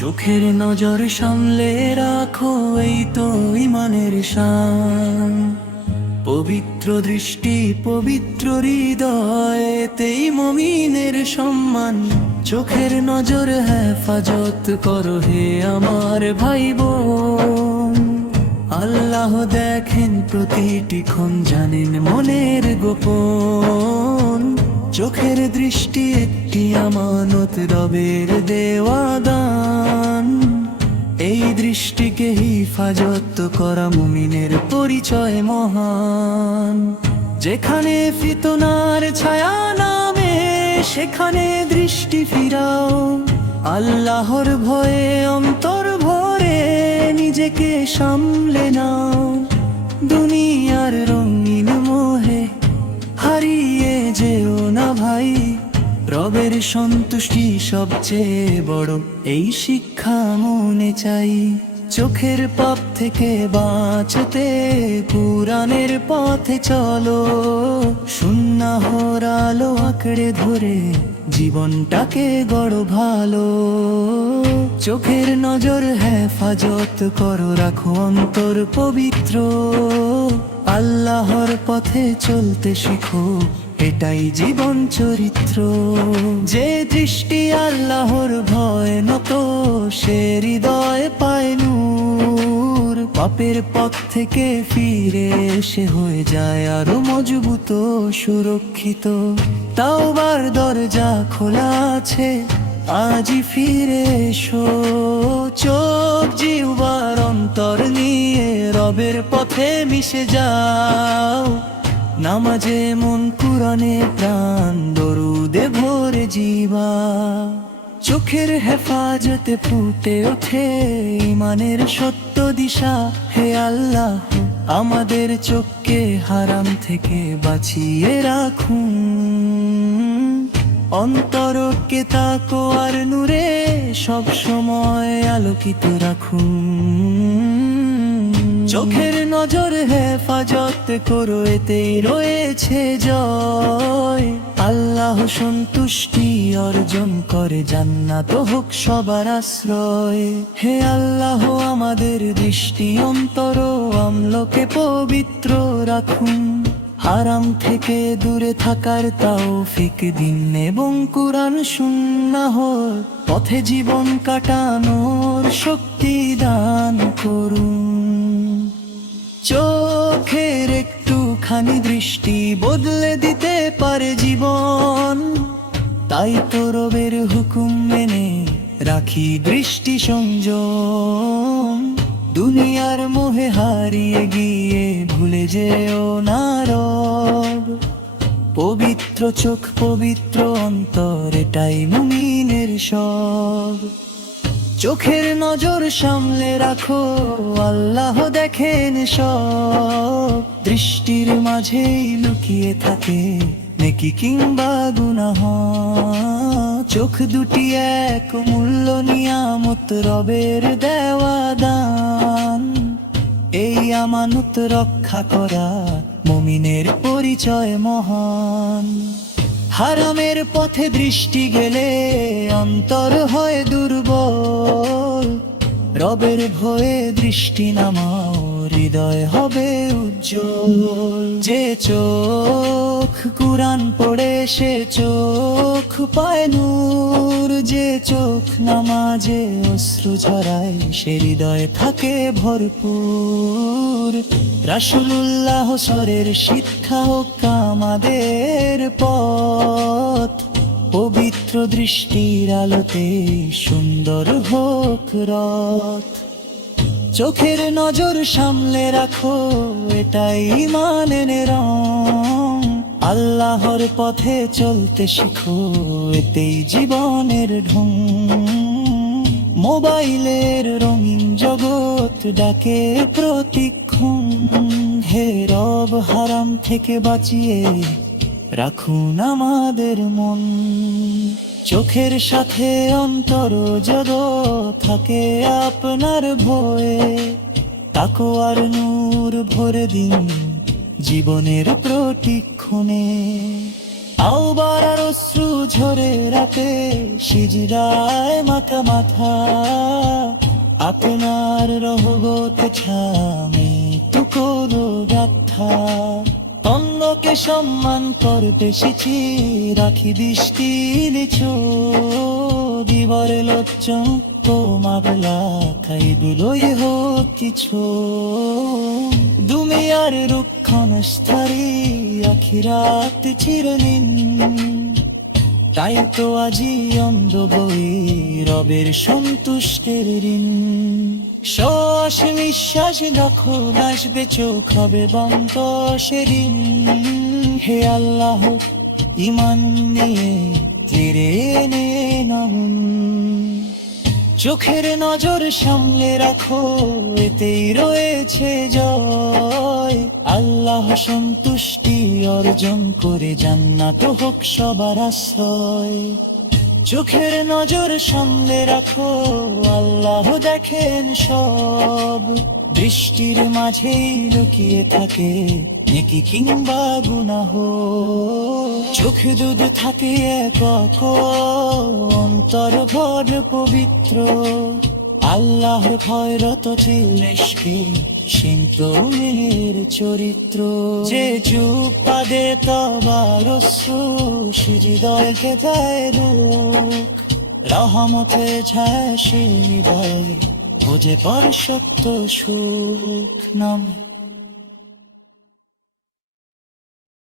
চোখের নজর সামলে রাখো, এই তো ঈমানের শান। পবিত্র দৃষ্টি পবিত্র হৃদয়েতেই মুমিনের সম্মান। চোখের নজর হেফাজত করো হে আমার ভাই বোন। আল্লাহ দেখেন প্রতিটি ক্ষণ, জানেন মনের গোপন। চোখের দৃষ্টি একটি আমানত, রবের দেওয়া দান। এই দৃষ্টিকে হিফাজত করা মুমিনের পরিচয় মহান। যেখানে ফিতনার ছায়া নামে সেখানে দৃষ্টি ফিরাও। আল্লাহর ভয়ে অন্তর ভরে নিজেকে সামলে নাও। দুনিয়ার রঙিন মোহে হারিয়ে যেও না ভাই, রবের সন্তুষ্টি সবচেয়ে বড়, এই শিক্ষা মনে চাই। চোখের পাপ থেকে বাঁচতে কুরআনের পথে চলো। সুন্নাহর আলো আঁকড়ে ধরে জীবনটাকে গড়ো ভালো। চোখের নজর হেফাজত করো, রাখো অন্তর পবিত্র। আল্লাহর পথে চলতে শিখো, এটাই জীবন চরিত্র। যে দৃষ্টি আল্লাহর ভয় নত, সে হৃদয় পায় নূর। পাপের পথ থেকে ফিরে এসে হয়ে যায় আরো মজবুত সুরক্ষিত। তাওবার দরজা খোলা আছে, আজই ফিরে এসো। চোখ জিহ্বার অন্তর নিয়ে রবের পথে মিশে যাও। নামাজে মন, কুরআনে প্রাণ, দরুদে ভরে জিবা। চোখের হেফাজতে ফুটে ওঠে ঈমানের সত্য দিশা। হে আল্লাহ, আমাদের চোখকে হারাম থেকে বাঁচিয়ে রাখুন। অন্তরকে তাকওয়ার নূরে সব সময় আলোকিত রাখুন। চোখের নজর হেফাজত করো, এতেই রয়েছে জয়। আল্লাহ সন্তুষ্টি অর্জন করে, জান্নাত হোক সবার আশ্রয়। হে আল্লাহ, আমাদের দৃষ্টি অন্তর আমলকে পবিত্র রাখুন। হারাম থেকে দূরে থাকার তৌফিক দিন এবং কুরআন সুন্নাহর পথে জীবন কাটানোর শক্তি দান করুন। চোখের একটুখানি দৃষ্টি বদলে দিতে পারে জীবন। তাই তো রবের হুকুম মেনে রাখি দৃষ্টি সংযম। দুনিয়ার মোহে হারিয়ে গিয়ে ভুলে যেও না রব। পবিত্র চোখ পবিত্র অন্তর, এটাই মুমিনের সব। চোখের নজর সামলে রাখো, আল্লাহ দেখেন সব। দৃষ্টির মাঝেই লুকিয়ে থাকে নেকি কিংবা গুনাহ। চোখ দুটি এক মূল্য নিয়ামত, রবের দেওয়া দান। এই আমানত রক্ষা করা মুমিনের পরিচয় মহান। হারামের পথে দৃষ্টি গেলে অন্তর হয় দুর্বল। রবের ভয়ে দৃষ্টি নামাও, হৃদয় হবে উজ্জ্বল। যে চোখ কুরআন পড়ে সে চোখ পায় নূর। যে চোখ নামাজে অশ্রু ঝরায়, সে হৃদয় থাকে ভরপুর। রাসূলুল্লাহ সরের শিক্ষা হোক আমাদের পথ। পবিত্র দৃষ্টির আলোতে সুন্দর হোক রথ। চোখের নজর সামলে রাখো, এটাই ঈমানের রং। আল্লাহর পথে চলতে শিখো, এতেই জীবনের ঢং। মোবাইলের রঙিন জগৎ ডাকে প্রতিক্ষণ। হে রব, হারাম থেকে বাঁচিয়ে রাখুন আমাদের মন। চোখের সাথে অন্তর যদ থাকে আপনার ভয়ে। তাকওয়ার নূর ভরে দিন জীবনের প্রতিক্ষণে। আবার আর অশ্রু ঝরে রাতে সিজদায় মাথা মাথা আপনার রহমতে ছামে তো করো গাথা অন্যকে সম্মান করতে শিখি রাখি দৃষ্টি নিচু দিবরে লোচন তো মাবলা খাই দুলোই হোক কিছু দুমিয়ার রুক্ষণ স্থরি আখিরাত চিরদিন তাই তো আজি অন্ধ বই রবের সন্তুষ্টের ঋণ শ্বাস নিঃশ্বাস যখন আসবে চোখ হবে বন্ধ সেদিন হে আল্লাহ ইমান নিয়ে ফিরে এনে নামুন চোখের নজর সামলে রাখো এতেই রয়েছে জয় আল্লাহ সন্তুষ্টি অর্জন করে জান্নাত হোক সবার আশ্রয় চোখের নজর সামলে রাখো আল্লাহ দেখেন সব দৃষ্টির মাঝেই লুকিয়ে থাকে নেকি কিংবা গুনাহ চোখ যদি থাকে একক অন্তর ভর পবিত্র আল্লাহর ভয়রত চিল্লেশকে সিন্তমের চরিত্র যে চুপ পাদে তবার হৃদয়কে দেয় রূপ রহমতে ছায় সে হৃদয় খোঁজে পর সত্য সুখ নাম